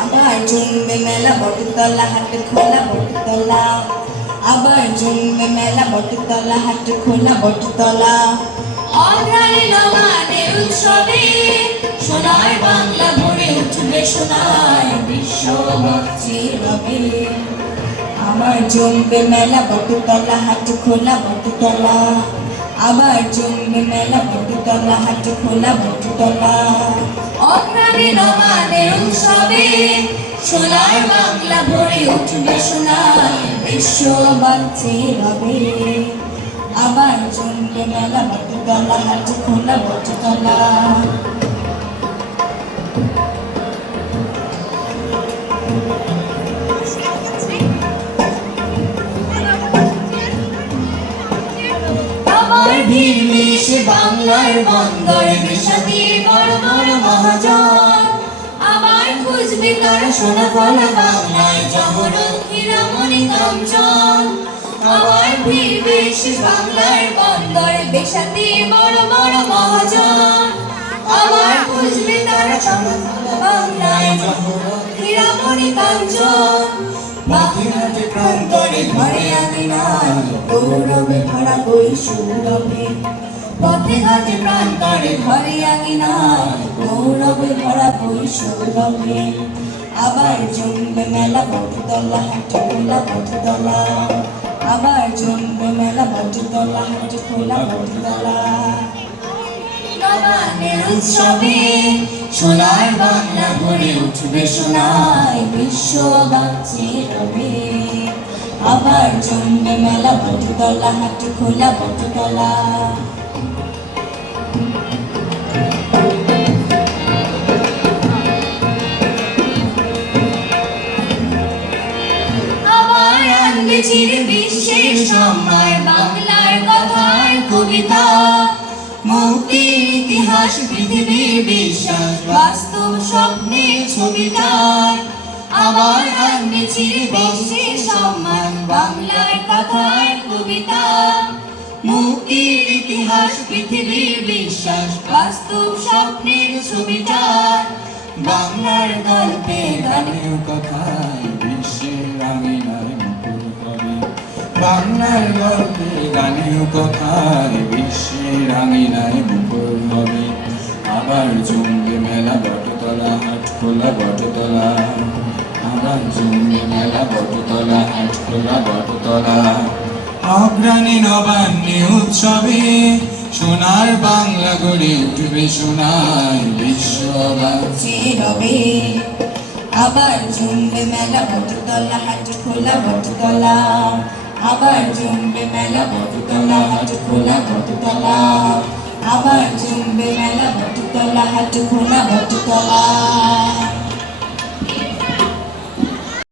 আবার জমবে মেলা বটতলা হাট খোলা বটতলা, আবার জমবে মেলা বটতলা হাট খোলা বটতলা। অঘ্রাণে নবানের উৎসবে সোনার বাংলা ভরে উঠবে সোনায় বিশ্ববাসী রবে। আবার জমবে মেলা বটতলা হাট খোলা বটতলা, আবার জমবে মেলা বটতলা হাট খোলা বটতলা। অঘ্রাণে নবানের উৎসবে সোনার বাংলা ভরে উঠবে সোনায় বিশ্ববাসী রবে। আবার জমবে মেলা বটতলা হাট খোলা বটতলা। আবার ভিড় মিশে বাংলার বন্দরে বিষাদি বড় বড় মহাজন। আবার খুঁজবে তারা সোনা ফলা বাংলায় জহরত হীরামণি কাঞ্চন। আবার ভিড় মিশে বাংলার বন্দরে বিষাদি বড় বড় মহাজন। আবার খুঁজবে তারা সোনা ফলা বাংলায় জহরত হীরামণি কাঞ্চন। মাঝে প্রান্তরে ঘরে আঙিনায় গৌরবে ভরা বৈষুরবে। পথে ঘাটে প্রান্তরে ঘরে আঙিনায় গৌরবে ভরা বৈষুরবে। আবার জমবে মেলা বটতলা হাট খোলা বটতলা, আবার জমবে মেলা বটতলা হাট খোলা বটতলা। নবানের উৎসবে সোনার বাংলা ভরে উঠবে সোনায় বিশ্ববাসী রবে। আবার জমবে মেলা বটতলা হাট খোলা বটতলা। আবার আনবে চির বিশ্বের সম্মান বাংলার কথার কবিতা। মুক্তির ইতিহাস পৃথিবীর বিশ্বাস বাস্তব স্বপ্নের ছবিটার। আবার আনবে চির বিশ্বের সম্মান বাংলার কথার কবিতা। মুক্তির ইতিহাস পৃথিবীর বিশ্বাস বাস্তব স্বপ্নের ছবিটার। বাংলার গল্পে গানের কথায় বিশ্বের আঙিনায় মুখর হবে। বাংলার গল্পে গানের কথায় বিশ্বের আঙিনায় মুখর হবে। আবার জমবে মেলা বটতলা হাট খোলা বটতলা, আবার জমবে মেলা বটতলা হাট খোলা বটতলা। অঘ্রাণে নবান্নে উৎসবে সোনার বাংলা গড়ে উঠবে সোনায় বিশ্ববাসী রবে। আবার জমবে মেলা বটতলা হাট খোলা বটতলা, আবার জমবে মেলা বটতলা হাট খোলা বটতলা, আবার জমবে মেলা বটতলা হাট খোলা বটতলা।